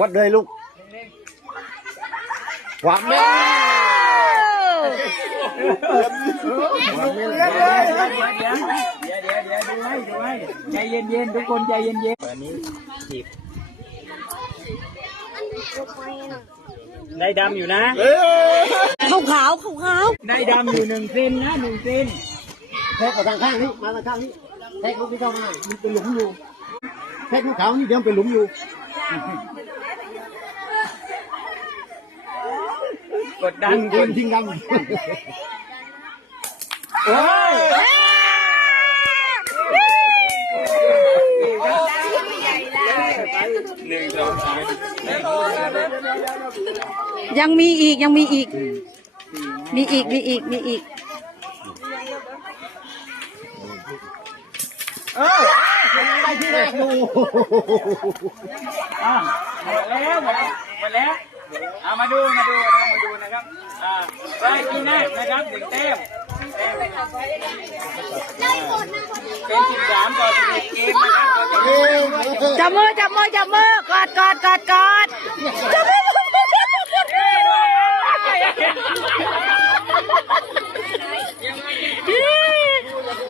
วัดเลยลูกหวังแม่ดูให้ใจเย็นๆทุกคนใจเย็นๆอันนี้จีบได้ดำอยู่นะขาวได้ดำอยู่1 เซนนะ1 เซนแทกทางข้างนี้มาทางข้างนี้แทกลูกที่เข้ามามันเป็นหลุมอยู่แทกลูกเขานี่เดี๋ยวเป็นหลุมอยู่กดดันทิ้งดำโอ้ยยังมีอีกมีอีกไปที่แรกดูหมดแล้วมาดูนะครับได้ที่แรกนะครับ1 แต้มเป็น13 ต่อ 11 เกมนะครับจับมือกอดจับมือ